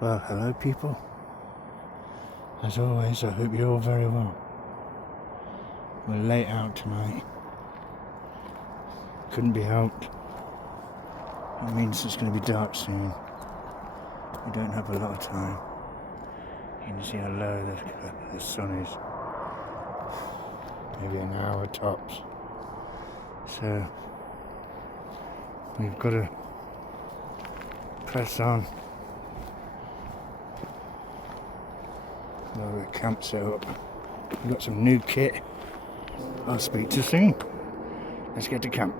Well, hello people. As always, I hope you're all very well. We're late out tonight. Couldn't be helped. It means it's going to be dark soon. We don't have a lot of time. You can see how low the sun is. Maybe an hour tops. So we've got to press on. Well, the camp set up. We've got some new kit. I'll speak to you soon. Let's get to camp.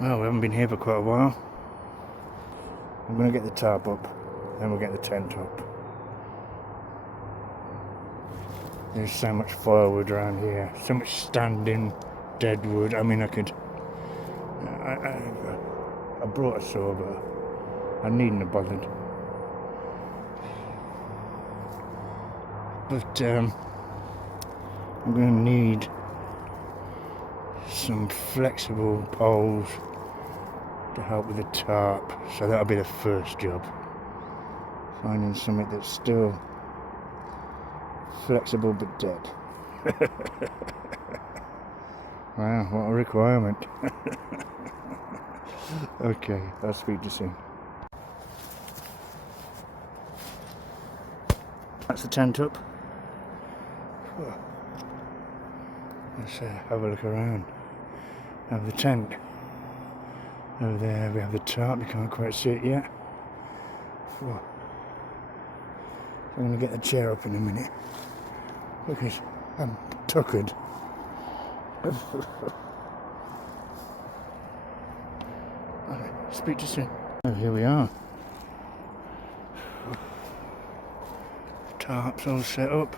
Well, we haven't been here for quite a while. I'm going to get the tarp up, then we'll get the tent up. There's so much firewood around here, so much standing dead wood. I mean, I brought a saw, but I needn't have bothered. But I'm going to need some flexible poles to help with the tarp, so that'll be the first job. Finding something that's still flexible but dead. Wow, what a requirement. Okay, I'll speak to you soon. That's the tent up. Let's have a look around. Have the tent. Over there we have the tarp, you can't quite see it yet. I'm going to get the chair up in a minute because I'm tuckered. Speak to you soon. Oh, here we are. Tarp's all set up.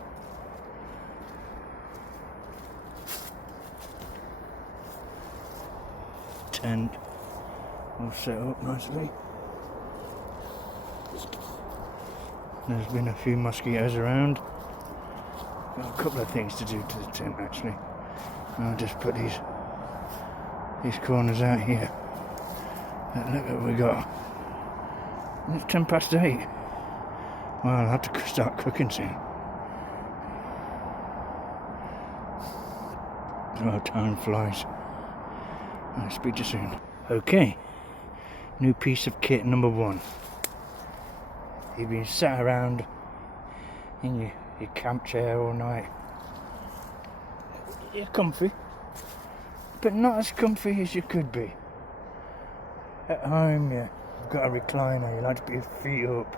Tent all set up nicely. There's been a few mosquitoes around. Got a couple of things to do to the tent actually. I'll just put these corners out here. And look what we got. It's 8:10. Well, I'll have to start cooking soon. Oh, time flies. I'll speak to you soon. Okay, new piece of kit number one. You've been sat around in your camp chair all night. You're comfy, but not as comfy as you could be. At home, you've got a recliner, you like to put your feet up.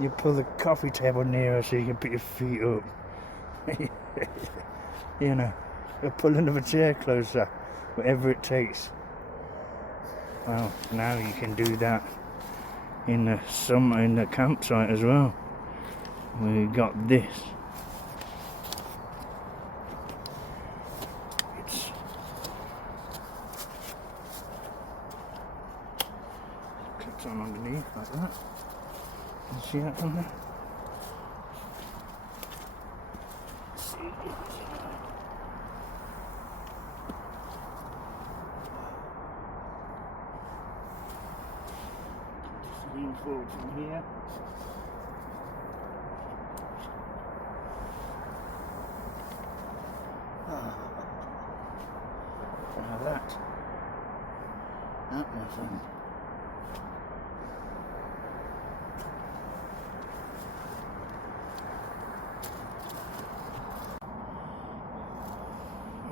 You pull the coffee table nearer so you can put your feet up. You know, you pull another chair closer, whatever it takes. Well, now you can do that in the campsite as well. We got this. It's clips on underneath like that. Can you see that from there? Lean forward from here. Now that my friend.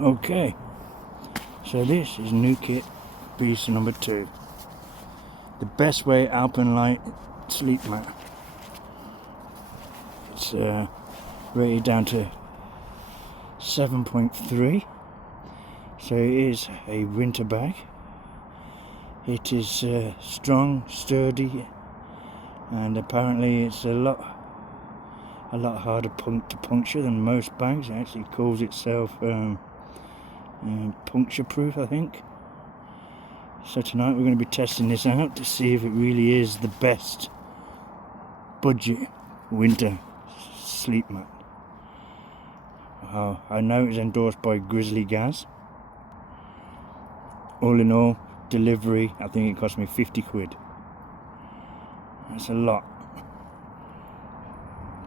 Okay, so this is new kit piece number 2. The Best Way Alpenlight sleep mat. It's rated down to 7.3, so it is a winter bag. It is strong, sturdy, and apparently it's a lot a lot harder to puncture than most bags. It actually calls itself puncture proof, I think. So tonight we're going to be testing this out to see if it really is the best budget winter sleep mat. I know it's endorsed by Grizzly Gas. All in all, delivery, I think it cost me 50 quid. That's a lot,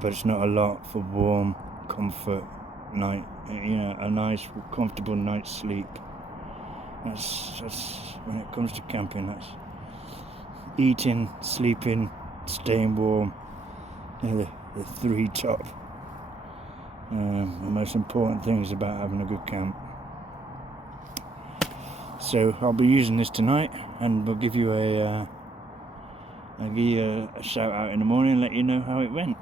but it's not a lot for warm comfort night, you know, a nice comfortable night's sleep. That's when it comes to camping, that's eating, sleeping, staying warm. They're the three top the most important things about having a good camp. So I'll be using this tonight, and we'll give you a shout out in the morning and let you know how it went.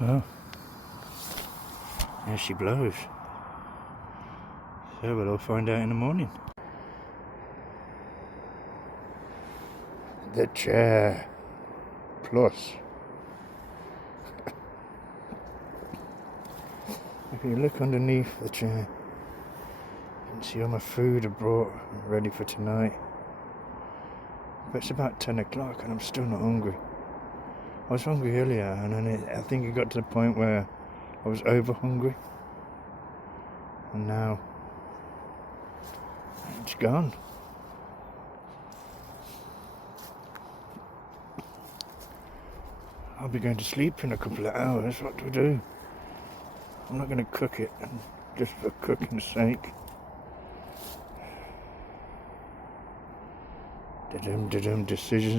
Well, there she blows. So we'll all find out in the morning. The chair plus. If you look underneath the chair, you can see all my food I brought ready for tonight. But it's about 10 o'clock and I'm still not hungry. I was hungry earlier, and then I think it got to the point where I was over hungry, and now it's gone. I'll be going to sleep in a couple of hours. What do I do? I'm not going to cook it, just for cooking's sake.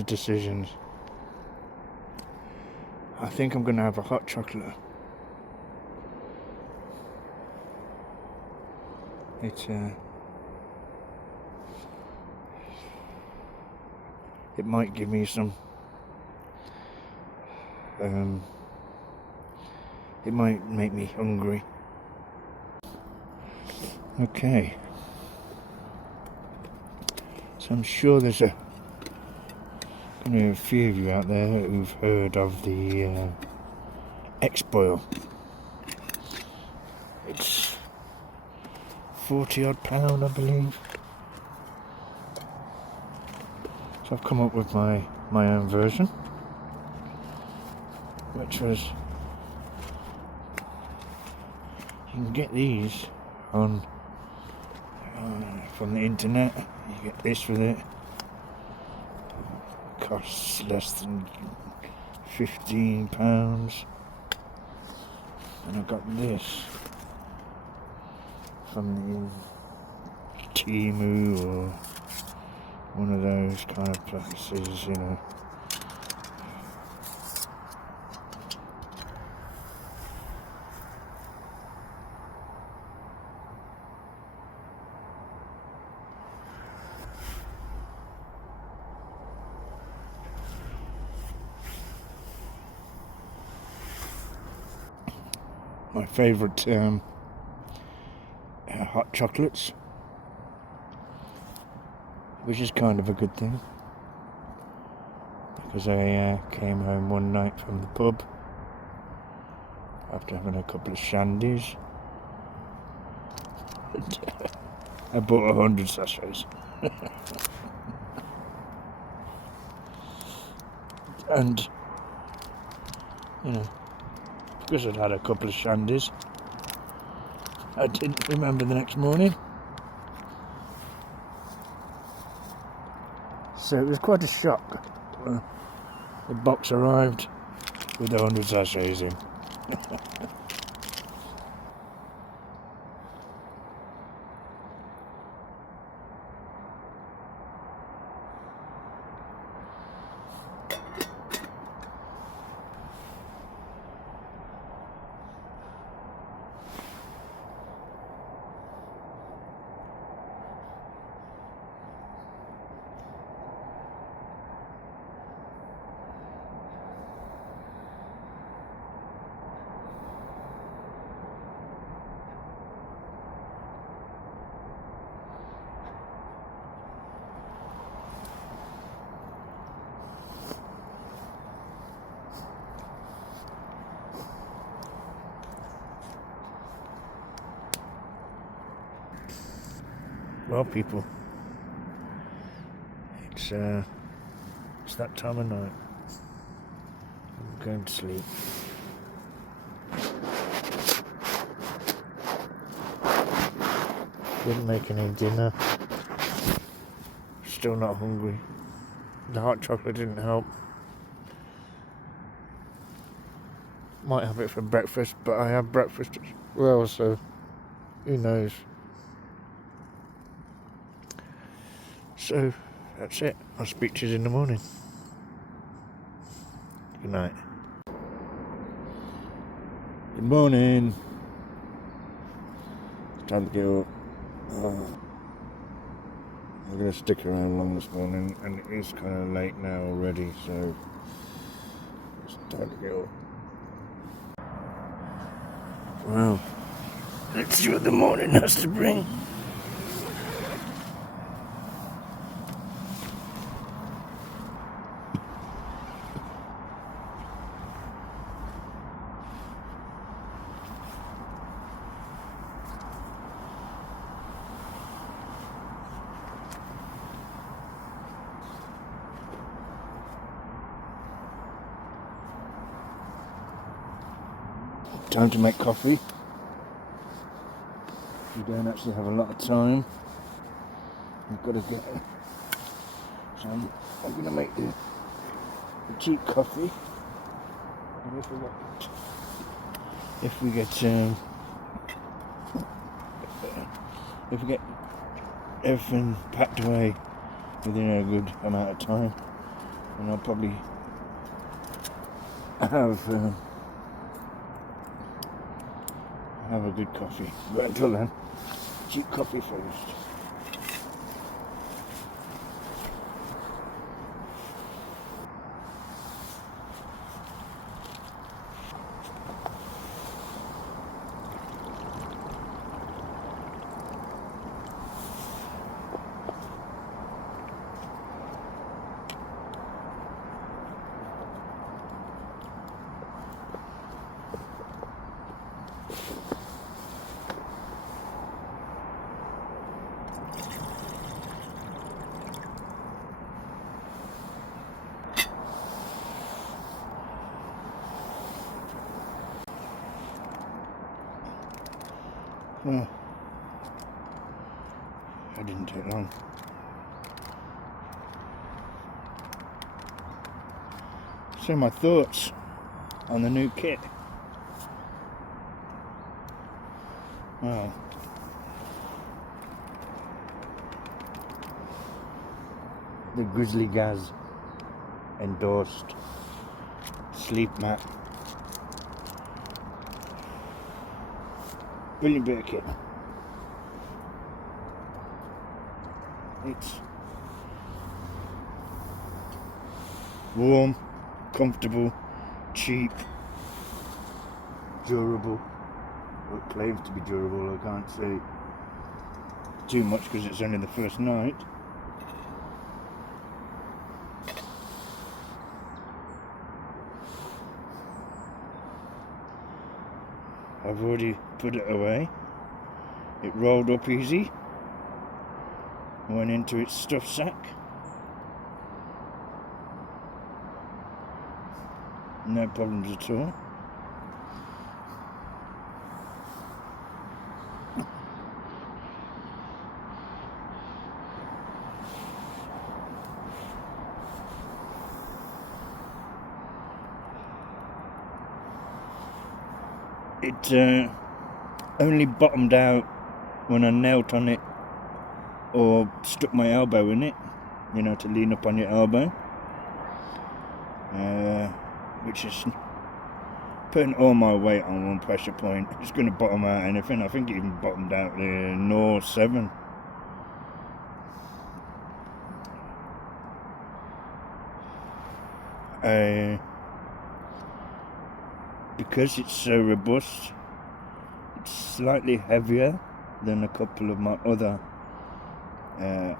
Decisions. I think I'm going to have a hot chocolate. It might give me some. It might make me hungry. Okay. So I'm sure there's a few of you out there who've heard of the X-Boil. It's 40 odd pound, I believe. So I've come up with my own version, which was, you can get these on from the internet. You get this with it. Costs less than £15, and I got this from the Temu or one of those kind of places, you know. My favourite hot chocolates, which is kind of a good thing, because I came home one night from the pub after having a couple of shandies. I bought 100 sachets. And, you know, because I'd had a couple of shandies, I didn't remember the next morning. So it was quite a shock. The box arrived with 100 sachets in. Well, people, it's that time of night. I'm going to sleep. Didn't make any dinner. Still not hungry. The hot chocolate didn't help. Might have it for breakfast, but I have breakfast as well, so who knows. So that's it. I'll speak to you in the morning. Good night. Good morning. It's time to get up. I'm going to stick around long this morning, and it is kind of late now already, so it's time to get up. Well, let's see what the morning has to bring. Time to make coffee. You don't actually have a lot of time. You've got to get it. So I'm going to make the cheap coffee. And if we get everything packed away within a good amount of time, then I'll probably have a good coffee. But until then, cheap coffee first. Well, that didn't take long. So my thoughts on the new kit. Well, the Grizzly endorsed sleep mat. Brilliant bit of kit. It's warm, comfortable, cheap, durable. Well, it claims to be durable. I can't say too much because it's only the first night. I've already put it away. It rolled up easy. Went into its stuff sack. No problems at all. It only bottomed out when I knelt on it or stuck my elbow in it, you know, to lean up on your elbow, which is putting all my weight on one pressure point. It's going to bottom out anything. I think it even bottomed out the North 7. Because it's so robust, it's slightly heavier than a couple of my other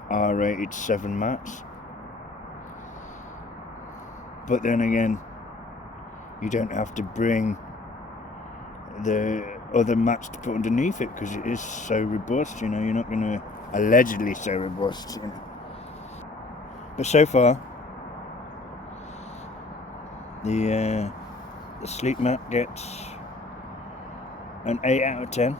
R-rated 7 mats. But then again, you don't have to bring the other mats to put underneath it because it is so robust. You know, you're not going to allegedly so robust. You know. But so far, the sleep mat gets an 8 out of 10.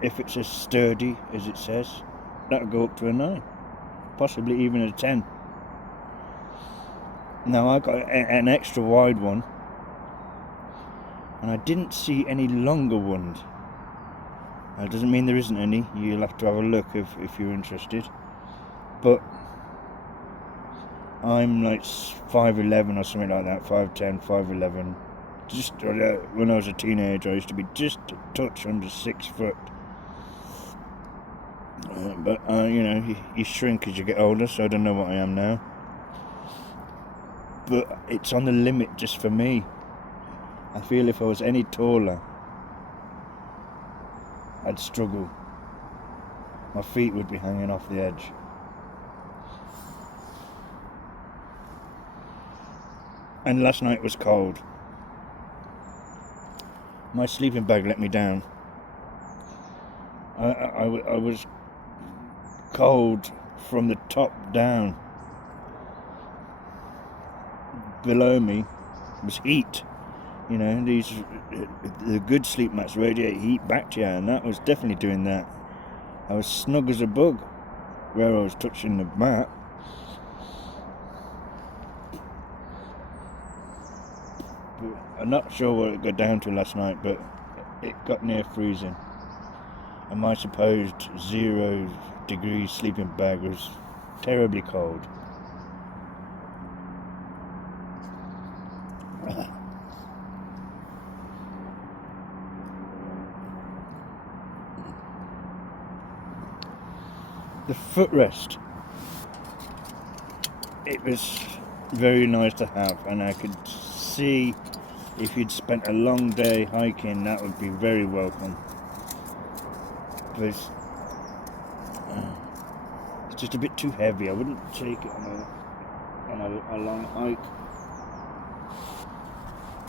If it's as sturdy as it says, that'll go up to a 9, possibly even a 10. Now I got an extra wide one, and I didn't see any longer ones. That doesn't mean there isn't any. You'll have to have a look if you're interested. But I'm like 5'11" or something like that, 5'10", 5'11". Just when I was a teenager, I used to be just a touch under 6 foot. But you know, you shrink as you get older, so I don't know what I am now. But it's on the limit just for me. I feel if I was any taller, I'd struggle. My feet would be hanging off the edge. And last night was cold. My sleeping bag let me down. I was cold from the top down. Below me was heat. You know, the good sleep mats radiate heat back to you, and that was definitely doing that. I was snug as a bug where I was touching the mat. I'm not sure what it got down to last night, but it got near freezing. And my supposed 0 degree sleeping bag was terribly cold. The footrest, it was very nice to have, and I could see if you'd spent a long day hiking, that would be very welcome. But it's just a bit too heavy. I wouldn't take it on a long hike.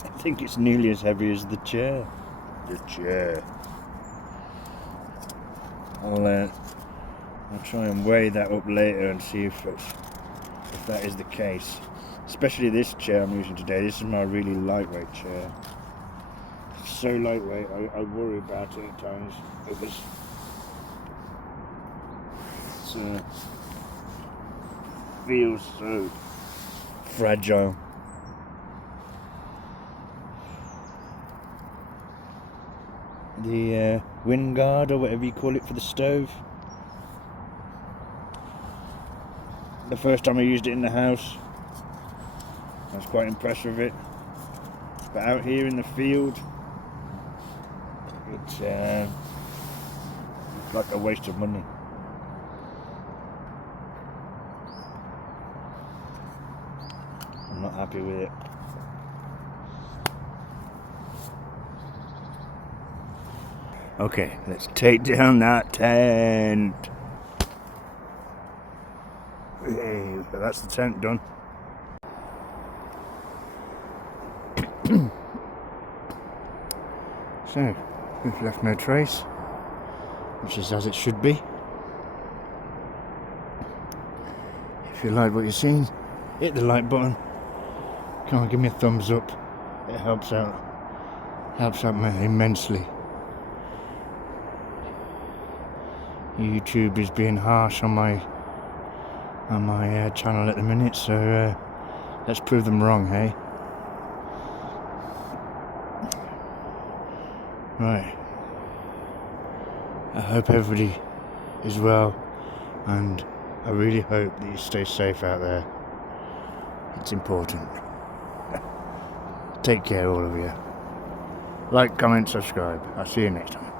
I think it's nearly as heavy as the chair. I'll try and weigh that up later and see if that is the case. Especially this chair I'm using today. This is my really lightweight chair. It's so lightweight, I worry about it at times. It feels so fragile. The wind guard, or whatever you call it, for the stove. The first time I used it in the house, I was quite impressed with it. But out here in the field, it's like a waste of money. I'm not happy with it. Okay, let's take down that tent. Hey, that's the tent done. So, we've left no trace, which is as it should be. If you like what you've seen, hit the like button. Come on, give me a thumbs up. It helps out immensely. YouTube is being harsh on my channel at the minute, so let's prove them wrong, hey? Right. I hope everybody is well, and I really hope that you stay safe out there. It's important. Take care, all of you. Like, comment, subscribe. I'll see you next time.